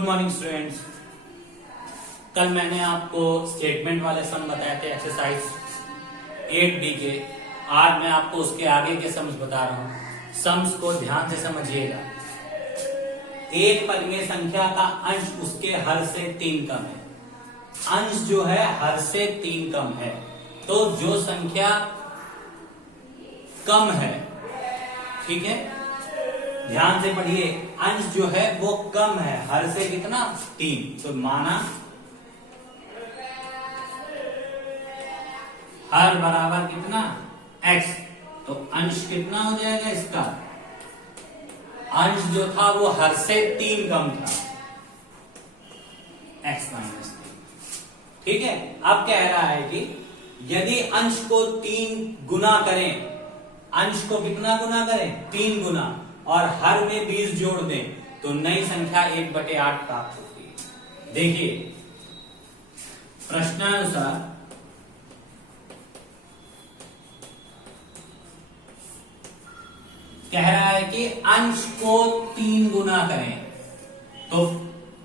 Good morning students. कल मैंने आपको स्टेटमेंट वाले सम बताए थे एक्सरसाइज 8B के। आज मैं आपको उसके आगे के सम्स बता रहा हूं। सम्स को ध्यान से समझिएगा। एक परिमेय संख्या का अंश उसके हर से 3 कम है। अंश जो है हर से 3 कम है, तो जो संख्या कम है, ठीक है, ध्यान से पढ़िए, अंश जो है वो कम है, हर से कितना 3। तो माना हर बराबर कितना x, तो अंश कितना हो जाएगा इसका, अंश जो था वो हर से 3 कम था, x माइनस 3। ठीक है, अब कह रहा है कि यदि अंश को 3 गुना करें, अंश को कितना गुना करें, 3 गुना, और हर में 20 जोड़ दें तो नई संख्या 1/8 प्राप्त होती है। देखिए प्रश्नानुसार कह रहा है कि अंश को 3 गुना करें, तो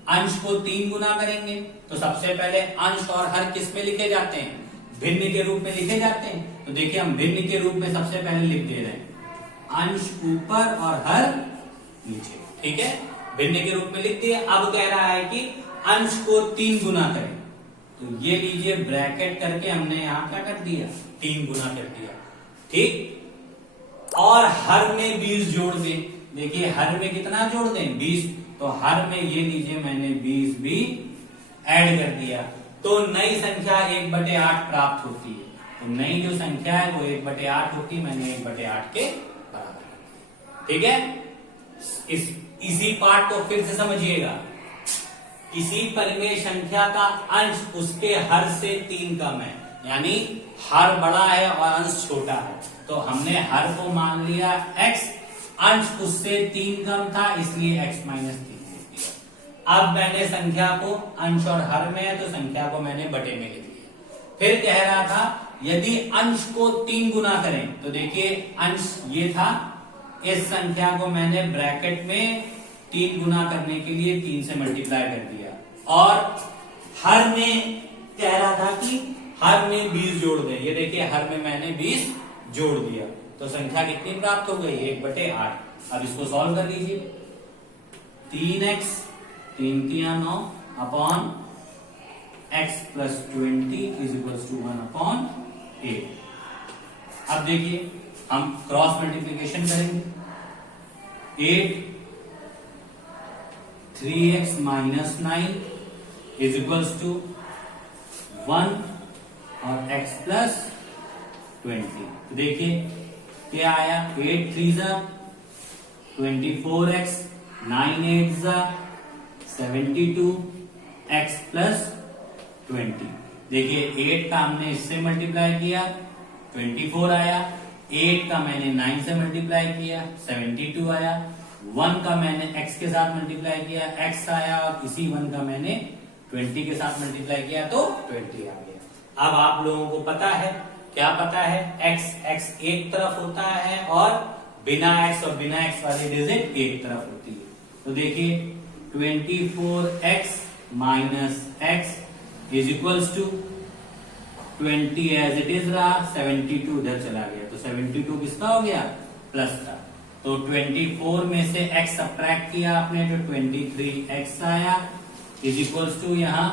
अंश को 3 गुना करेंगे तो सबसे पहले अंश और हर किस में लिखे जाते हैं, भिन्न के रूप में लिखे जाते हैं। तो देखिए हम भिन्न के रूप में सबसे पहले लिख दे रहे हैं, अंश ऊपर और हर नीचे। ठीक है, भिन्न के रूप में लिख दिए। अब कह रहा है कि अंश को 3 गुना करें, तो ये लीजिए ब्रैकेट करके हमने यहां क्या कर दिया, 3 गुना कर दिया। ठीक, और हर में 20 जोड़ दें। देखिए हर में कितना जोड़ दें, 20, तो हर में ये लीजिए मैंने 20 भी ऐड कर दिया, तो नई संख्या 1/8 प्राप्त होती है। तो नई जो संख्या है वो 1/8 होती है, मैंने 1/8 के बराबर। ठीक है, इसी पार्ट को फिर से समझिएगा। किसी परिमेय संख्या का अंश उसके हर से 3 कम है, यानी हर बड़ा है और अंश छोटा है, तो हमने हर को मान लिया x, अंश उससे 3 कम था इसलिए x माइनस 3 लिख दिया। अब मैंने संख्या को, अंश और हर में है तो संख्या को मैंने बटे में लिख दिया। फिर कह रहा था यदि अंश को 3 गुना करें, तो देखिए अंश ये था, इस संख्या को मैंने ब्रैकेट में 3 गुना करने के लिए 3 से मल्टीप्लाई कर दिया, और हर में कह रहा था कि हर में 20 जोड़ दें। ये देखिए हर में मैंने 20 जोड़ दिया, तो संख्या कितनी प्राप्त हो गई, 1/8। अब इसको सॉल्व कर लीजिए, 3x 3 3 9 upon x plus 20 is equals to 1/8। अब देखिए हम क्रॉस मल्टीप्लीकेशन करेंगे, 8 3x minus 9 is equals to 1 और x प्लस 20। तो देखिए क्या आया, 8 3 24x, 9 8 72, x प्लस 20। देखिए 8 का हमने इससे मल्टीप्लाई किया, 24 आया, 8 का मैंने 9 से मल्टीप्लाई किया, 72 आया, 1 का मैंने x के साथ मल्टीप्लाई किया, x आया, और इसी 1 का मैंने 20 के साथ मल्टीप्लाई किया तो 20 आ गया। अब आप लोगों को पता है, क्या पता है, x एक तरफ होता है और बिना x और बिना x वाली डिजिट एक तरफ होती है। तो देखिए 24x minus x is equals to 20 as it is रहा, 72 इधर चला गया, तो 72 किसका हो गया, प्लस का। तो 24 में से x सब्ट्रैक्ट किया आपने, जो 23x आया इज इक्वल्स टू यहाँ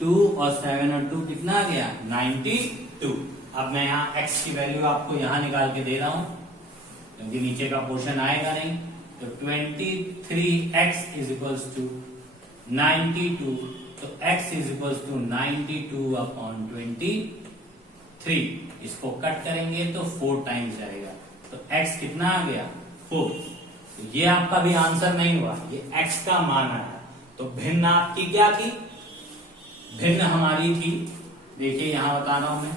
2 और 7 और 2 कितना आ गया, 92। अब मैं यहाँ x की वैल्यू आपको यहाँ निकाल के दे रहा हूं, क्योंकि नीचे का पोर्शन आएगा नहीं। तो 23x इज इक्वल्स टू 92, तो x is equals to 92 upon 23। इसको कट करेंगे तो 4 टाइम्स जाएगा, तो x कितना आ गया, 4। तो ये आपका भी आंसर नहीं हुआ, ये x का मान आया। तो भिन्न आपकी क्या थी, भिन्न हमारी थी, देखिए यहां बता रहा हूं मैं,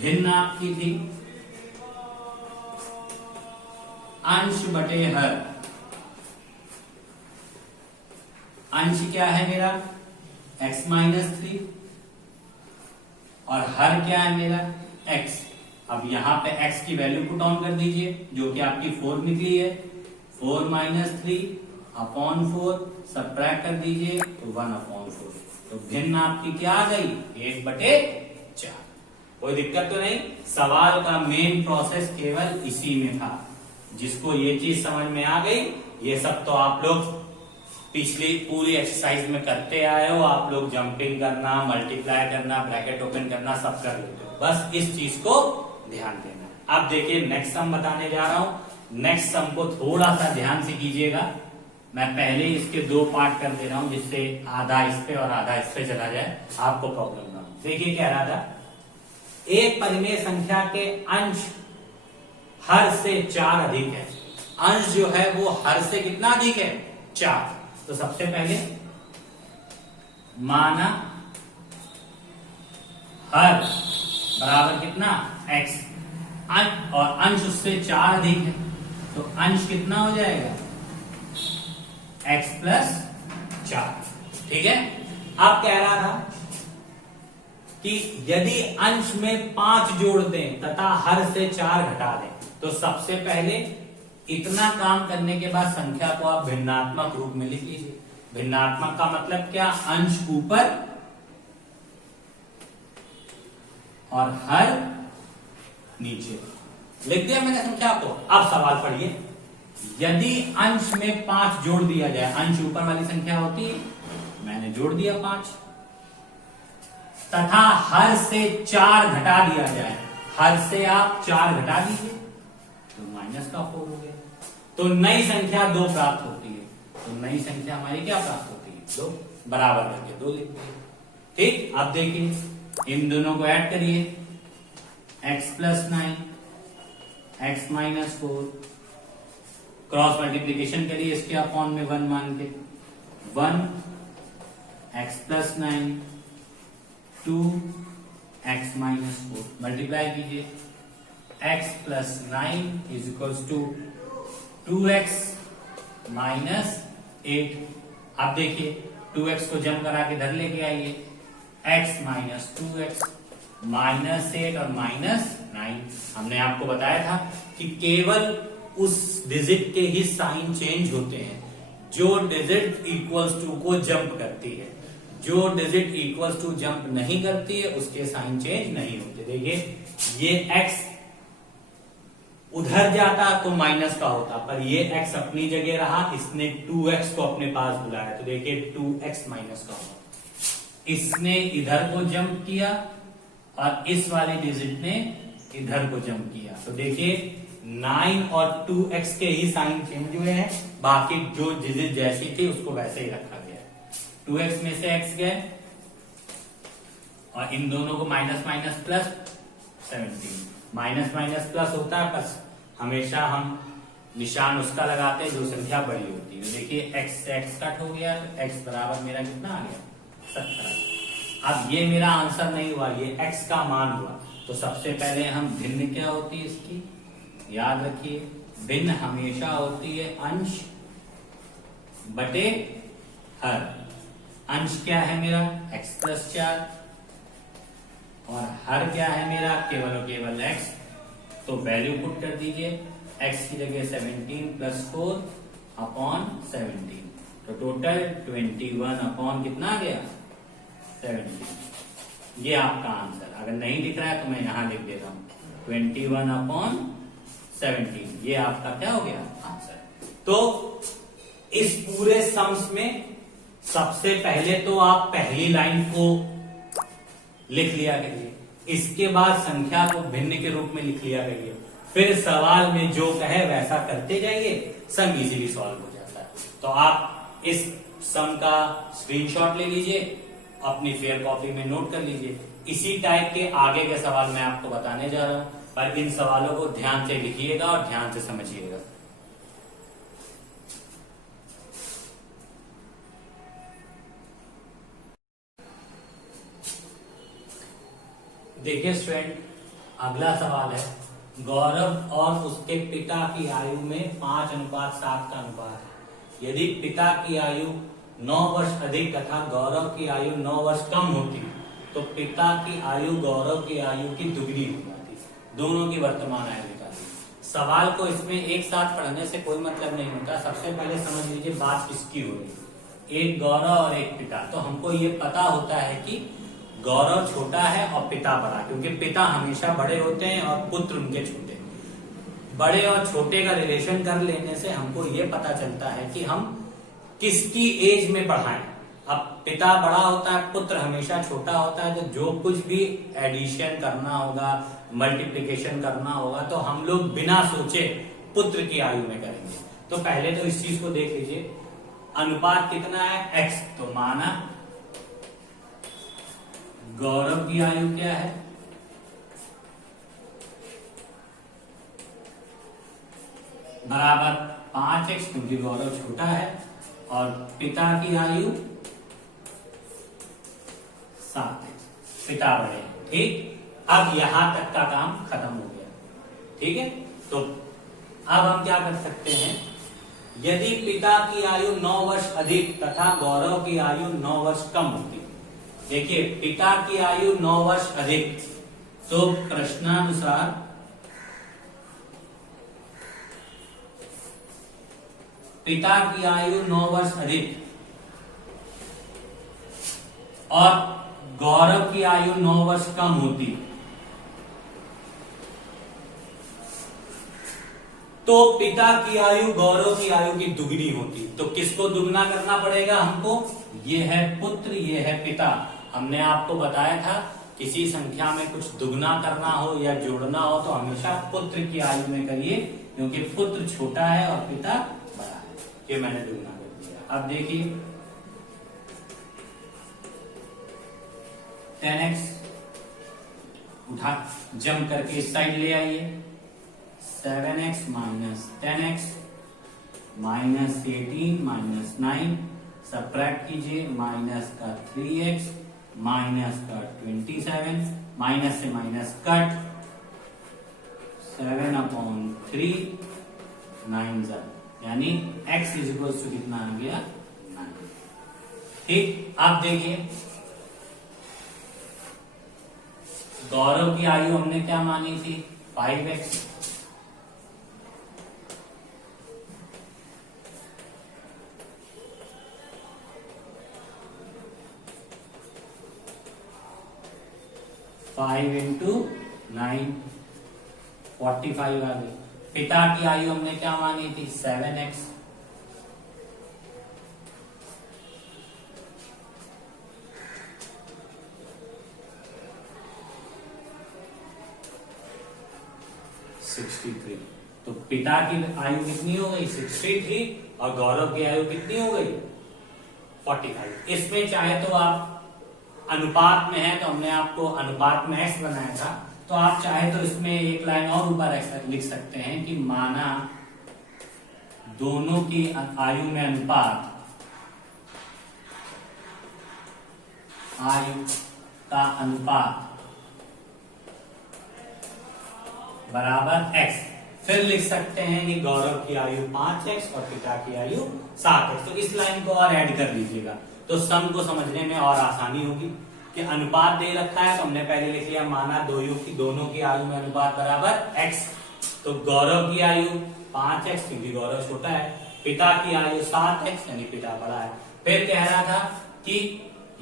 भिन्न आपकी थी अंश बटे हर। अंश क्या है मेरा, x माइनस 3, और हर क्या है मेरा, x। अब यहां पे x की वैल्यू पुट ऑन कर दीजिए, जो कि आपकी 4 निकली है, 4 माइनस 3 अपॉन 4, सब्ट्रैक्ट कर दीजिए तो 1/4। तो भिन्न आपकी क्या आ गई? 1/4। कोई दिक्कत तो नहीं। सवाल का मेन प्रोसेस केवल इसी में था। जिसको ये चीज समझ में आ गई, ये सब तो आप लोग पिछली पूरी एक्सरसाइज में करते आए हो। आप लोग जंपिंग करना, मल्टीप्लाई करना, ब्रैकेट ओपन करना सब कर लेते हो। बस इस चीज को ध्यान देना। अब देखिए नेक्स्ट सम बताने जा रहा हूं। नेक्स्ट सम को थोड़ा सा ध्यान से कीजिएगा। मैं पहले इसके 2 पार्ट कर दे रहा हूं, जिससे आधा इस पे और आधा इस पे चला जाए, आपको प्रॉब्लम ना हो। देखिए क्या रहा था, एक परिमेय संख्या के अंश हर से 4 अधिक है। अंश जो है वो हर से कितना अधिक है? 4। तो सबसे पहले माना हर बराबर कितना? x, और अंश उससे 4 अधिक है, तो अंश कितना हो जाएगा? x plus 4। ठीक है। अब कह रहा था कि यदि अंश में 5 जोड़ दें तथा हर से 4 घटा दें, तो सबसे पहले इतना काम करने के बाद संख्या को आप भिन्नात्मक रूप में लिख लीजिए। भिन्नात्मक का मतलब क्या? अंश ऊपर और हर नीचे। लिख दिया मैंने संख्या को। अब सवाल पढ़िए, यदि अंश में 5 जोड़ दिया जाए, अंश ऊपर वाली संख्या होती है, मैंने जोड़ दिया 5, तथा हर से 4 घटा दिया जाए, हर से आप 4 घटा दीजिए तो माइनस का 4 हो गया। तो नई संख्या 2 प्राप्त होती है। तो नई संख्या हमारी क्या प्राप्त होती है? 2। बराबर करके 2 लिखते हैं। ठीक। अब देखिए इन दोनों को ऐड करिए, x plus 9, x minus 4, cross multiplication करिए इसके अपॉन में 1 मान के, 1 x plus 9 2 x minus 4, multiply कीजिए, x plus 9 is equals to 2x minus 8। अब देखिए 2x को जम करा के इधर लेके आइए, x माइनस 2x माइनस 8 और माइनस 9। हमने आपको बताया था कि केवल उस डिजिट के ही साइन चेंज होते हैं जो डिजिट इक्वल्स टू को जंप करती है। जो डिजिट इक्वल्स टू जंप नहीं करती है उसके साइन चेंज नहीं होते। देखिए ये x उधर जाता तो माइनस का होता, पर ये x अपनी जगह रहा, इसने 2x को अपने पास बुलाया, तो देखिए 2x माइनस का होगा। इसने इधर को जंप किया और इस वाले डिजिट ने इधर को जंप किया, तो देखिए 9 और 2x के ही साइन चेंज हुए हैं, बाकी जो डिजिट जैसी थी उसको वैसे ही रखा गया है। 2x में से x गए और इन दोनों को minus minus plus 17। Minus minus plus होता है, बस हमेशा हम निशान उसका लगाते हैं जो संख्या बड़ी होती है। देखिए x से x कट हो गया, तो x बराबर मेरा कितना आ गया? 17। अब ये मेरा आंसर नहीं हुआ, ये x का मान हुआ। तो सबसे पहले हम भिन्न क्या होती है इसकी याद रखिए। भिन्न हमेशा होती है अंश बटे हर। अंश क्या है मेरा? x प्लस 4 और हर क्या है मेरा? केवल और केवल x। तो वैल्यू पुट कर दीजिए, x की जगह 17 प्लस 4 अपॉन 17, तो टोटल 21 अपॉन कितना आ गया? 17। ये आपका आंसर। अगर नहीं दिख रहा है तो मैं यहां लिख देता हूं 21 अपॉन 17। ये आपका क्या हो गया? आंसर। तो इस पूरे सम्स में सबसे पहले तो आप पहली लाइन को लिख लिया करिए, इसके बाद संख्या को भिन्न के रूप में लिख लिया करिए, फिर सवाल में जो कहे वैसा करते जाइए, सम इजीली सॉल्व हो जाता है। तो आप इस सम का स्क्रीनशॉट ले लीजिए, अपनी फेयर कॉपी में नोट कर लीजिए। इसी टाइप के आगे के सवाल मैं आपको बताने जा रहा हूं, पर इन सवालों को ध्यान से लिखिएगा और ध्यान से समझिएगा। देखिए स्टूडेंट, अगला सवाल है, गौरव और उसके पिता की आयु में 5:7 का अनुपात है। यदि पिता की आयु 9 वर्ष अधिक तथा गौरव की आयु 9 वर्ष कम होती तो पिता की आयु गौरव की आयु की दुगनी हो जाती। दोनों की वर्तमान आयु निकाली। सवाल को इसमें एक साथ पढ़ने से कोई मतलब नहीं होता। सबसे पहले समझ लीजिए बात किसकी हो रही है, एक गौरव और एक पिता। तो हमको ये पता होता है कि गौरव छोटा है और पिता बड़ा, क्योंकि पिता हमेशा बड़े होते हैं और पुत्र उनके छोटे। बड़े और छोटे का रिलेशन कर लेने से हमको ये पता चलता है कि हम किसकी एज में बढ़ाएं। अब पिता बड़ा होता है, पुत्र हमेशा छोटा होता है, तो जो कुछ भी एडिशन करना होगा, मल्टीप्लिकेशन करना होगा, तो हम लोग बिना सोचे पुत्र की आयु में करेंगे। तो पहले तो इस चीज को देख लीजिए, अनुपात कितना है x, तो माना गौरव की आयु क्या है, बराबर 5x, क्योंकि गौरव छोटा है, और पिता की आयु 7x, पिता बड़े हैं। ठीक, अब यहां तक का काम खत्म हो गया। ठीक है, तो अब हम क्या कर सकते हैं, यदि पिता की आयु 9 वर्ष अधिक तथा गौरव की आयु 9 वर्ष कम होती, देखिए पिता की आयु 9 वर्ष अधिक, तो प्रश्नानुसार पिता की आयु 9 वर्ष अधिक और गौरव की आयु 9 वर्ष कम होती, तो पिता की आयु गौरव की आयु की दुगनी होती। तो किसको दुगना करना पड़ेगा हमको, ये है पुत्र, ये है पिता। हमने आपको बताया था किसी संख्या में कुछ दुगना करना हो या जोड़ना हो तो हमेशा पुत्र की आयु में करिए, क्योंकि पुत्र छोटा है और पिता बड़ा है। ये मैंने दुगना कर दिया। अब देखिए 10x उठा जम करके इस साइड ले आइए, 7x minus 10x minus 18 minus 9, subtract कीजिए, माइनस का 3x माइनस का 27, माइनस से माइनस कट, 7/3 9 यानी x इज इक्वल टू कितना आ गया 9। ठीक, अब देखिए गौरव की आयु हमने क्या मानी थी 5x, फाइव इंटू 9 45 आ गई। पिता की आयु हमने क्या मानी थी 7x, तो पिता की आयु कितनी हो गई 63 और गौरव की आयु कितनी हो गई 45। इसमें चाहे तो आप अनुपात में है, तो हमने आपको अनुपात में x बनाया था, तो आप चाहे तो इसमें एक लाइन और ऊपर लिख सकते हैं कि माना दोनों की आयु में अनुपात, आयु का अनुपात बराबर x। फिर लिख सकते हैं कि गौरव की आयु 5x और पिता की आयु 7x। तो इस लाइन को और ऐड कर लीजिएगा, तो सम को समझने में और आसानी होगी। कि अनुपात दे रखा है तो हमने पहले लिख लिया, माना दोनों की आयु में अनुपात बराबर x, तो गौरव की आयु 5x क्योंकि गौरव छोटा है, पिता की आयु 7x यानी पिता बड़ा है। फिर कह रहा था कि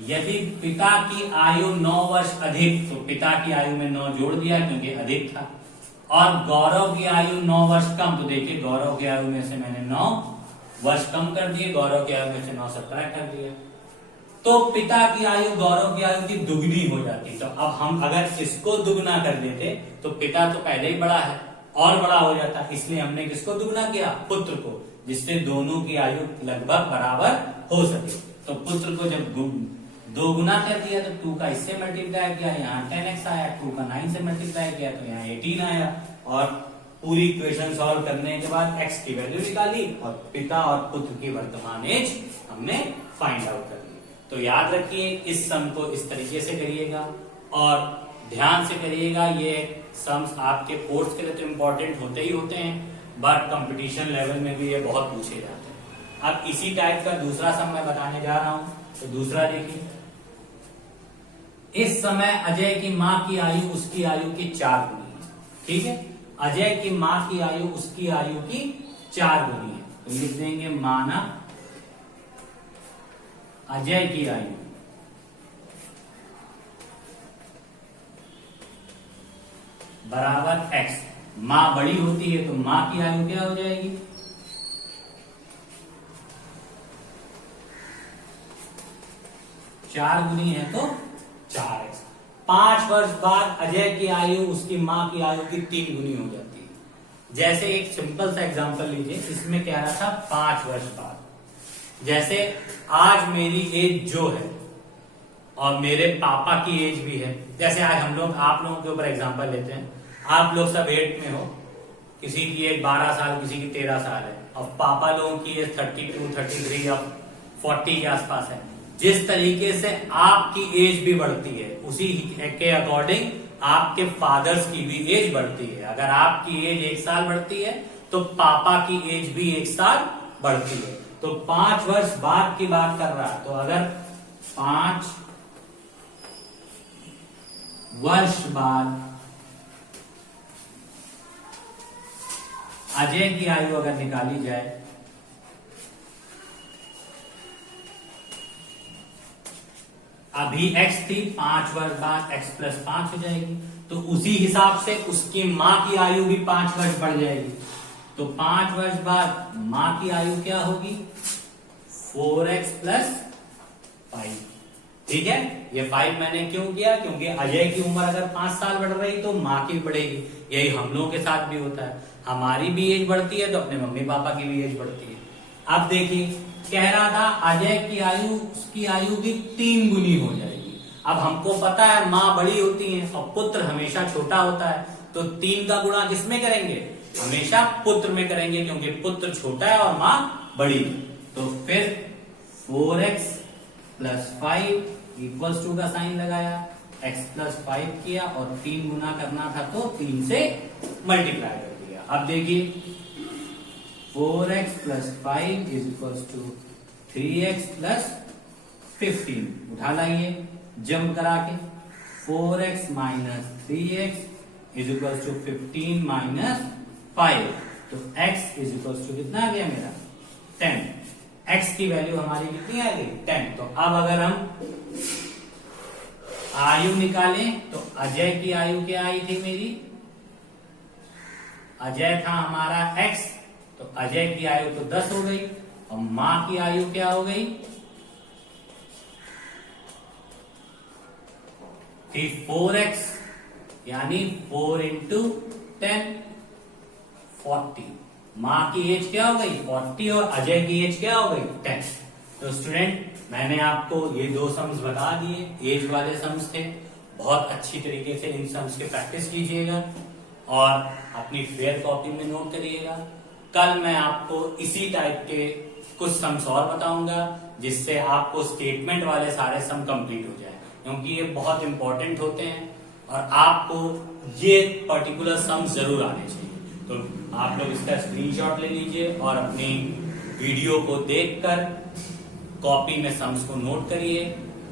यदि पिता की आयु 9 वर्ष अधिक, तो पिता की आयु में 9 जोड़ दिया क्योंकि अधिक था, और गौरव की आयु 9 वर्ष कम, तो देखिए गौरव की आयु में से मैंने 9 वर्ष कम कर दिए, गौरव की आयु में से 9 सब्ट्रैक्ट कर दिया, तो पिता की आयु गौरव की आयु की दुगनी हो जाती। तो अब हम अगर इसको दुगना कर देते तो पिता तो पहले ही बड़ा है और बड़ा हो जाता, इसलिए हमने किसको दुगना किया पुत्र को, जिससे दोनों की आयु लगभग बराबर हो सके। तो पुत्र को जब 2 गुना कर दिया तो 2 का इससे मल्टीप्लाई किया, यहाँ 10x आया, 2 का 9 से मल्टीप्लाई किया तो यहाँ 18 आया, और पूरी इक्वेशन सॉल्व करने के बाद x की वैल्यू निकाली और पिता और पुत्र की वर्तमान एज हमने फाइंड आउट कर ली। तो याद रखिए इस सम को इस तरीके से करिएगा और ध्यान से करिएगा। ये सम्स आपके कोर्स के लिए तो इम्पोर्टेंट होते ही होते हैं, बट कंपटीशन लेवल में भी ये बहुत पूछे जाते हैं। अब इसी टाइप का दूसरा सम मैं बताने जा रहा हूं, तो दूसरा देखिए, इस समय अजय की मां की आयु उसकी आयु की 4 गुनी है। ठीक है, अजय की माँ की आयु उसकी आयु की 4 गुनी है, तो लिख देंगे माना अजय की आयु बराबर x। माँ बड़ी होती है तो माँ की आयु क्या हो जाएगी, 4 गुनी है तो 4x। 5 वर्ष बाद अजय की आयु उसकी माँ की आयु की 3 गुनी हो जाती है। जैसे एक सिंपल सा एग्जांपल लीजिए, इसमें कह रहा था 5 वर्ष बाद। जैसे आज मेरी एज जो है और मेरे पापा की एज भी है, जैसे आज हम लोग आप लोगों के ऊपर एग्जांपल लेते हैं, आप लोग सब 8 में हो, किसी की एज 12 साल, किसी की 13 साल है, और पापा लोगों की एज 32, 33 या 40 के आसपास है। जिस तरीके से आपकी एज भी बढ़ती है उसी के अकॉर्डिंग आपके फादर्स की भी एज बढ़ती है। अगर आपकी एज 1 साल बढ़ती है तो पापा की एज भी 1 साल बढ़ती है। तो 5 वर्ष बाद की बात कर रहा है, तो अगर 5 वर्ष बाद अजय की आयु अगर निकाली जाए, अभी x थी, 5 वर्ष बाद x प्लस 5 हो जाएगी, तो उसी हिसाब से उसकी माँ की आयु भी 5 वर्ष बढ़ जाएगी। तो 5 वर्ष बाद माँ की आयु क्या होगी, 4x प्लस 5। ठीक है, ये 5 मैंने क्यों किया, क्योंकि अजय की उम्र अगर 5 साल बढ़ रही तो माँ की बढ़ेगी। यही हम लोगों के साथ भी होता है, हमारी भी एज बढ़ती है तो अपने मम्मी पापा की भी एज बढ़ती है। अब देखिए, कह रहा था अजय की आयु उसकी आयु की 3 गुनी हो जाएगी। अब हमको पता है माँ बड़ी होती है और पुत्र हमेशा छोटा होता है, तो 3 का गुणा किसमें करेंगे, हमेशा पुत्र में करेंगे, क्योंकि पुत्र छोटा है और माँ बड़ी है। तो फिर 4x प्लस 5 इक्वल्स टू का साइन लगाया, x प्लस 5 किया और 3 गुना करना था तो 3 से मल्टीप्लाई कर दिया। अब देखिए 4x plus 5 is equals to 3x plus 15, उठा लाइए जम करा के, 4x minus 3x is equals to 15 minus 5, तो x इज इक्वल्स टू कितना आ गया मेरा 10। x की वैल्यू हमारी कितनी आ गई 10। तो अब अगर हम आयु निकालें तो अजय की आयु क्या आई थी मेरी, अजय था हमारा x, तो अजय की आयु तो 10 हो गई, और मां की आयु क्या हो गई थी 4x, यानी 4 इंटू 10 40। मां की एज क्या हो गई 40 और अजय की एज क्या हो गई 10। तो स्टूडेंट, मैंने आपको ये 2 सम्स बता दिए, एज वाले सम्स थे। बहुत अच्छी तरीके से इन सम्स की प्रैक्टिस कीजिएगा और अपनी फेयर कॉपी में नोट करिएगा। कल मैं आपको इसी टाइप के कुछ सम्स और बताऊंगा, जिससे आपको स्टेटमेंट वाले सारे सम कंप्लीट हो जाए, क्योंकि ये बहुत इंपॉर्टेंट होते हैं और आपको ये पर्टिकुलर सम जरूर आने चाहिए। तो आप लोग इसका स्क्रीनशॉट ले लीजिए और अपनी वीडियो को देखकर कॉपी में सम्स को नोट करिए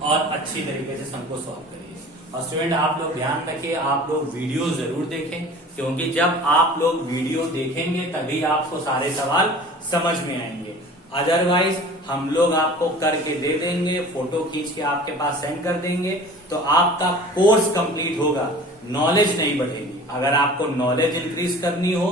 और अच्छी तरीके से सम को सॉल्व करिए। और स्टूडेंट, आप लोग ध्यान रखिए, आप लोग वीडियो जरूर देखें, क्योंकि जब आप लोग वीडियो देखेंगे तभी आपको सारे सवाल समझ में आएंगे। अदरवाइज हम लोग आपको करके दे देंगे, फोटो खींच के आपके पास सेंड कर देंगे, तो आपका कोर्स कंप्लीट होगा, नॉलेज नहीं बढ़ेगी। अगर आपको नॉलेज इंक्रीज करनी हो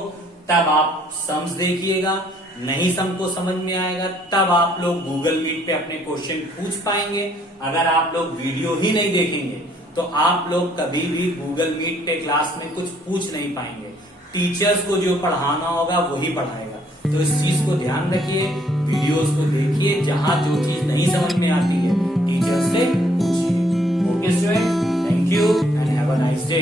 तब आप सम्स देखिएगा, नहीं सम को समझ में आएगा तब आप लोग गूगल मीट पे अपने क्वेश्चन पूछ पाएंगे। अगर आप लोग वीडियो ही नहीं देखेंगे तो आप लोग कभी भी गूगल मीट पे क्लास में कुछ पूछ नहीं पाएंगे। टीचर्स को जो पढ़ाना होगा वही पढ़ाएगा। तो इस चीज को ध्यान रखिए, वीडियोस को देखिए, जहां जो चीज नहीं समझ में आती है टीचर से पूछिए। Okay student, thank you and have a nice day.